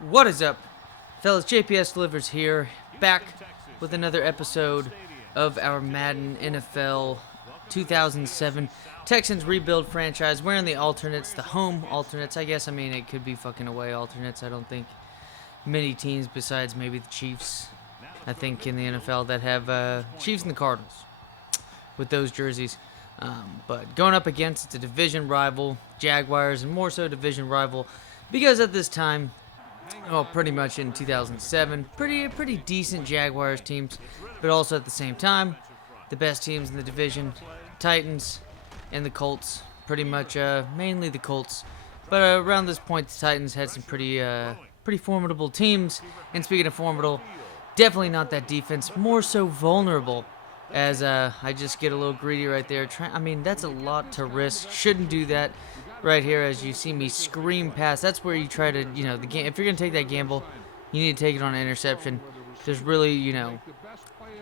What is up, fellas? JPS delivers here, back with another episode of our Madden NFL 2007 Texans rebuild franchise. We're in the alternates, the home alternates. I guess, it could be fucking away alternates. I don't think many teams besides maybe the Chiefs, I think, in the NFL that have Chiefs and the Cardinals with those jerseys. But going up against, it's a division rival, Jaguars, and more so division rival because at this time, well, pretty much in 2007, pretty decent Jaguars teams, but also at the same time, the best teams in the division, Titans and the Colts, pretty much mainly the Colts, but around this point, the Titans had some pretty formidable teams. And speaking of formidable, definitely not that defense, more so vulnerable. As I just get a little greedy right there. That's a lot to risk. Shouldn't do that. Right here, as you see me scream past, that's where you try to, the game. If you're gonna take that gamble, you need to take it on an interception. There's really,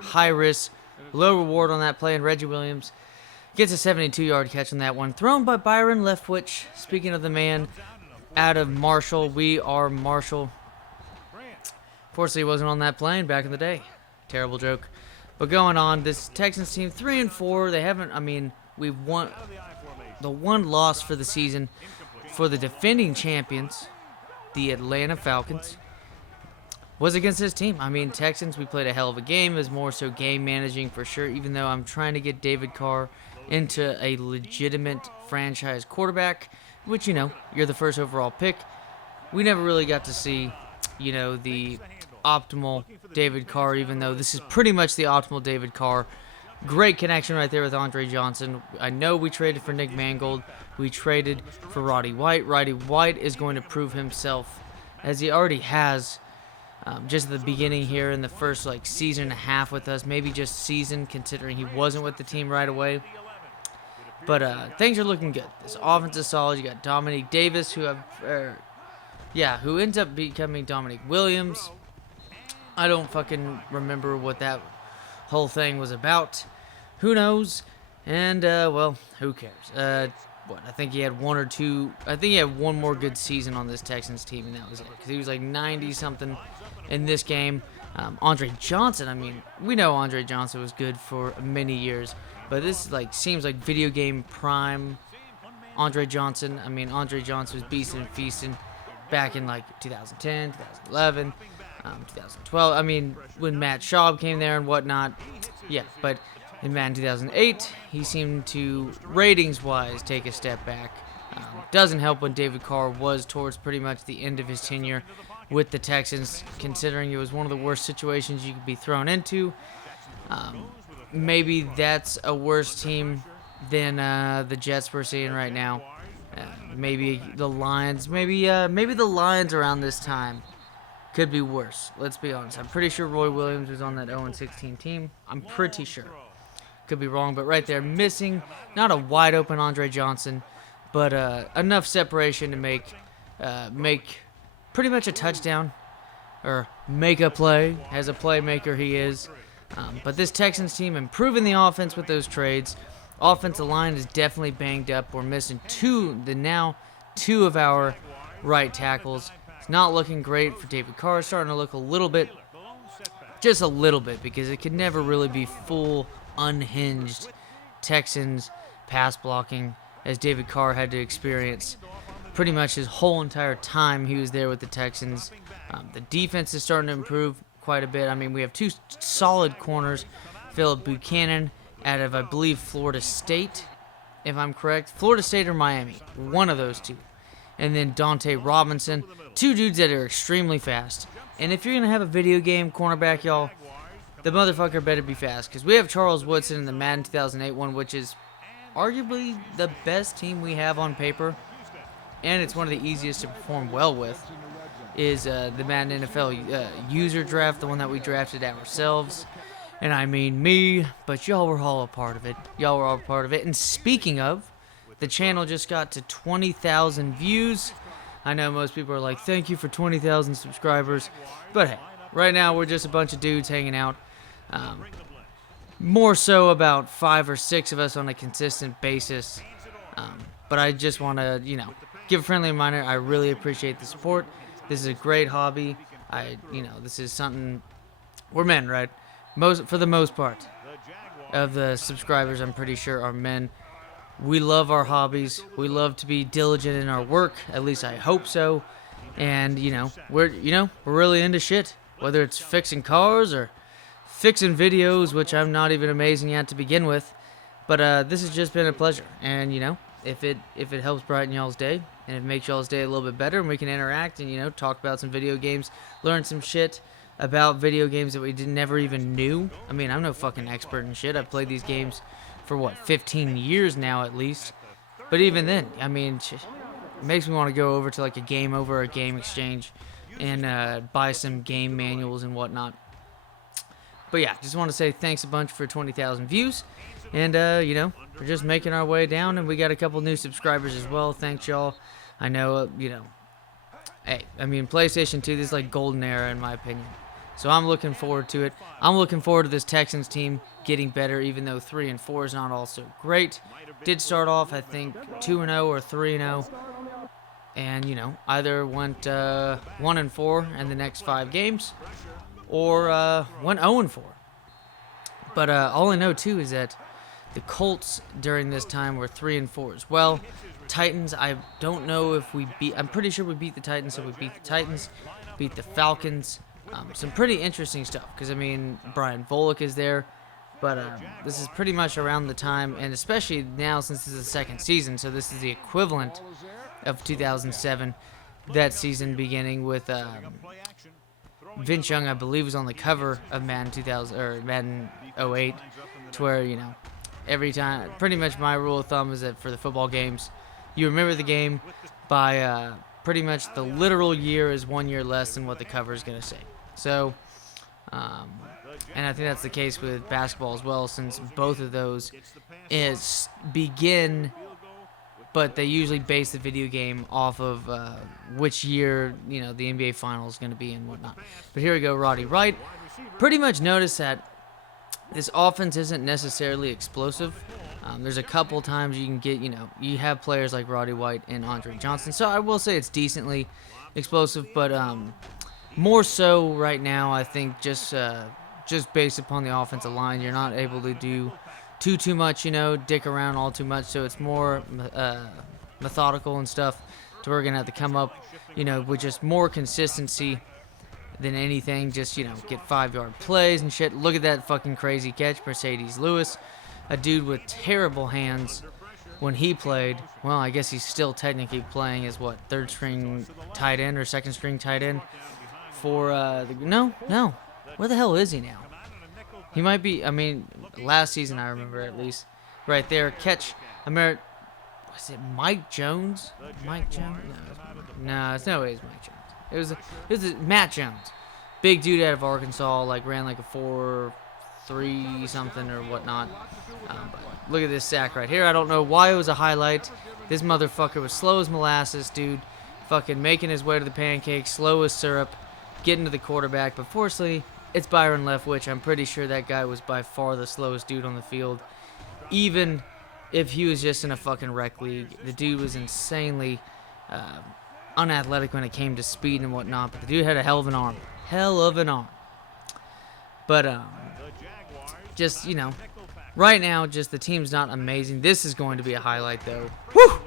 high risk, low reward on that play, and Reggie Williams gets a 72-yard catch on that one, thrown by Byron Leftwich. Speaking of the man out of Marshall, we are Marshall. Fortunately, he wasn't on that plane back in the day. Terrible joke. But going on, this Texans team 3-4. They haven't. We've won. The one loss for the season for the defending champions, the Atlanta Falcons, was against this team. Texans, we played a hell of a game. It was more so game managing for sure, even though I'm trying to get David Carr into a legitimate franchise quarterback, which, you're the first overall pick. We never really got to see, the optimal David Carr, even though this is pretty much the optimal David Carr. Great connection right there with Andre Johnson. I know we traded for Nick Mangold. We traded for Roddy White. Roddy White is going to prove himself, as he already has, just at the beginning here in the first season and a half with us. Maybe just season, considering he wasn't with the team right away. But things are looking good. This offense is solid. You got Dominique Davis, who ends up becoming Dominique Williams. I don't fucking remember what that whole thing was about. Who knows? And who cares? I think he had one or two. I think he had one more good season on this Texans team, and that was it. Because he was 90 something in this game. Andre Johnson. We know Andre Johnson was good for many years, but this seems like video game prime Andre Johnson. Andre Johnson was beasting and feasting back in 2010, 2011. 2012, when Matt Schaub came there and whatnot. Yeah, but in Madden 2008, he seemed to, ratings-wise, take a step back. Doesn't help when David Carr was towards pretty much the end of his tenure with the Texans, considering it was one of the worst situations you could be thrown into. Maybe that's a worse team than the Jets we're seeing right now. Maybe the Lions. Maybe the Lions around this time could be worse. Let's be honest. I'm pretty sure Roy Williams was on that 0-16 team. I'm pretty sure. Could be wrong, but right there, missing not a wide open Andre Johnson, but enough separation to make pretty much a touchdown or make a play. As a playmaker, he is. But this Texans team improving the offense with those trades. Offensive line is definitely banged up. We're missing two of our right tackles. Not looking great for David Carr. Starting to look just a little bit, because it could never really be full, unhinged Texans pass blocking, as David Carr had to experience pretty much his whole entire time he was there with the Texans. The defense is starting to improve quite a bit. We have two solid corners. Philip Buchanan out of, I believe, Florida State, if I'm correct. Florida State or Miami. One of those two. And then Dante Robinson. Two dudes that are extremely fast. And if you're going to have a video game cornerback, y'all, the motherfucker better be fast. Because we have Charles Woodson in the Madden 2008 one, which is arguably the best team we have on paper. And it's one of the easiest to perform well with. Is the Madden NFL user draft, the one that we drafted ourselves. And I mean me, but y'all were all a part of it. And speaking of, the channel just got to 20,000 views. I know most people are like, thank you for 20,000 subscribers. But hey, right now we're just a bunch of dudes hanging out. More so about 5 or 6 of us on a consistent basis. But I just want to, give a friendly reminder, I really appreciate the support. This is a great hobby. This is something, we're men, right? For the most part of the subscribers, I'm pretty sure, are men. We love our hobbies. We love to be diligent in our work. At least I hope so. And we're really into shit. Whether it's fixing cars or fixing videos, which I'm not even amazing at to begin with. But this has just been a pleasure. And if it helps brighten y'all's day and it makes y'all's day a little bit better, and we can interact and talk about some video games, learn some shit about video games that we never even knew. I mean, I'm no fucking expert in shit. I've played these games for 15 years now at least. But even then, I mean, it makes me want to go over to like a game over, a game exchange, and buy some game manuals and whatnot. But yeah, just want to say thanks a bunch for 20,000 views. And, we're just making our way down, and we got a couple new subscribers as well. Thanks, y'all. I know, hey, I mean, PlayStation 2, this is like golden era in my opinion. So I'm looking forward to it. I'm looking forward to this Texans team getting better, even though 3-4 is not all so great. Did start off, I think, 2-0 or 3-0. And, either went 1-4 in the next 5 games, or went 0-4. But all I know, too, is that the Colts during this time were 3-4 as well. Titans, I don't know if we beat. I'm pretty sure we beat the Titans, so we beat the Titans, beat the Falcons. Some pretty interesting stuff, because, I mean, Brian Volek is there. But this is pretty much around the time, and especially now since this is the second season, so this is the equivalent of 2007, that season beginning with Vince Young, I believe, was on the cover of Madden 2000 or Madden 08, to where every time, pretty much my rule of thumb is that for the football games, you remember the game by pretty much the literal year is 1 year less than what the cover is going to say. So, and I think that's the case with basketball as well, since both of those begin, but they usually base the video game off of which year, the NBA Finals is going to be and whatnot. But here we go, Roddy Wright. Pretty much notice that this offense isn't necessarily explosive. There's a couple times you can get, you have players like Roddy White and Andre Johnson. So I will say it's decently explosive, but more so right now, I think just based upon the offensive line, you're not able to do too much, dick around all too much. So it's more methodical and stuff. So we're going to have to come up, with just more consistency than anything. Just, get 5-yard plays and shit. Look at that fucking crazy catch, Mercedes Lewis. A dude with terrible hands when he played. Well, I guess he's still technically playing as third string tight end or second string tight end for no. Where the hell is he now? He might be, I mean, last season I remember at least. Right there, catch. Was it Mike Jones? Mike Jones? No, it's no way it's Mike Jones. It was Matt Jones. Big dude out of Arkansas, ran like a 4.3 something or whatnot. But look at this sack right here. I don't know why it was a highlight. This motherfucker was slow as molasses, dude. Fucking making his way to the pancake, slow as syrup, getting to the quarterback. But fortunately, it's Byron Leftwich. I'm pretty sure that guy was by far the slowest dude on the field. Even if he was just in a fucking rec league, the dude was insanely unathletic when it came to speed and whatnot. But the dude had a hell of an arm. Hell of an arm. But, just, right now, just the team's not amazing. This is going to be a highlight, though. Woo!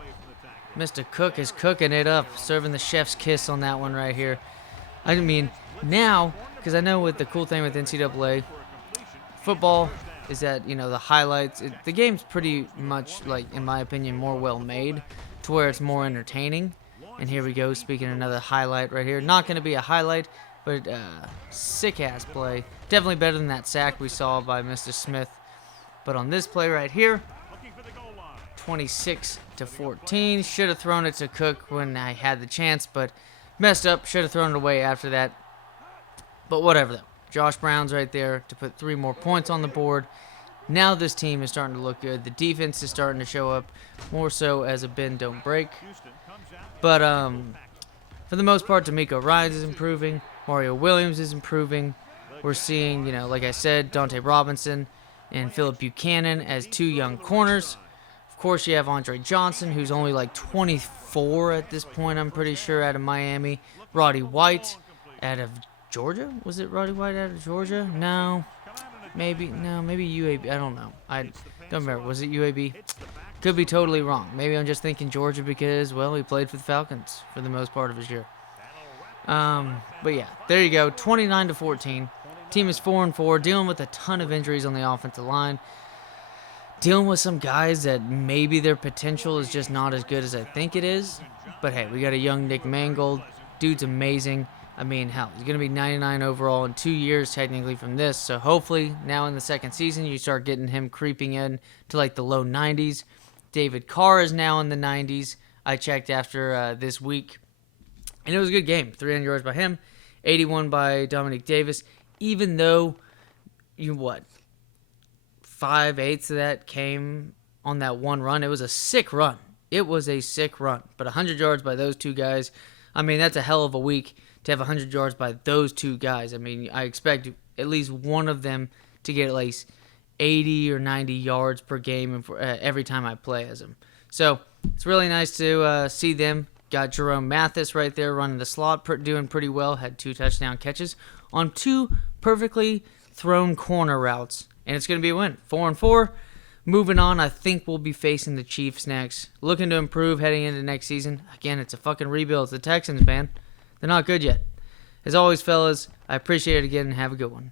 Mr. Cook is cooking it up, serving the chef's kiss on that one right here. I mean, now, because I know with the cool thing with NCAA football is that, the highlights, the game's pretty much, in my opinion, more well-made to where it's more entertaining. And here we go, speaking of another highlight right here. Not going to be a highlight, but sick-ass play. Definitely better than that sack we saw by Mr. Smith. But on this play right here, 26-14. Should have thrown it to Cook when I had the chance, but messed up. Should have thrown it away after that. But whatever, though. Josh Brown's right there to put 3 more points on the board. Now this team is starting to look good. The defense is starting to show up more so as a bend, don't break. But for the most part, D'Amico Ryans is improving. Mario Williams is improving. We're seeing, like I said, Dante Robinson and Phillip Buchanan as 2 young corners. Of course, you have Andre Johnson, who's only 24 at this point, I'm pretty sure, out of Miami. Roddy White out of Georgia. Was it Roddy White out of Georgia? No. Maybe UAB. I don't know. I don't remember. Was it UAB? Could be totally wrong. Maybe I'm just thinking Georgia because, well, he played for the Falcons for the most part of his year. But yeah, there you go. 29-14. Team is 4-4, dealing with a ton of injuries on the offensive line. Dealing with some guys that maybe their potential is just not as good as I think it is. But hey, we got a young Nick Mangold. Dude's amazing. I mean, hell, he's going to be 99 overall in 2 years technically from this. So hopefully now in the second season you start getting him creeping in to like the low 90s. David Carr is now in the 90s. I checked after this week. And it was a good game. 300 yards by him. 81 by Dominique Davis. Even though, 5/8 of that came on that one run. It was a sick run. It was a sick run. But 100 yards by those two guys. I mean, that's a hell of a week to have 100 yards by those two guys. I mean, I expect at least one of them to get at least 80 or 90 yards per game every time I play as them. So it's really nice to see them. Got Jerome Mathis right there running the slot, doing pretty well. Had 2 touchdown catches on 2 perfectly thrown corner routes. And it's going to be a win. 4-4. Moving on, I think we'll be facing the Chiefs next. Looking to improve heading into next season. Again, it's a fucking rebuild. It's the Texans, man. They're not good yet. As always, fellas, I appreciate it again and have a good one.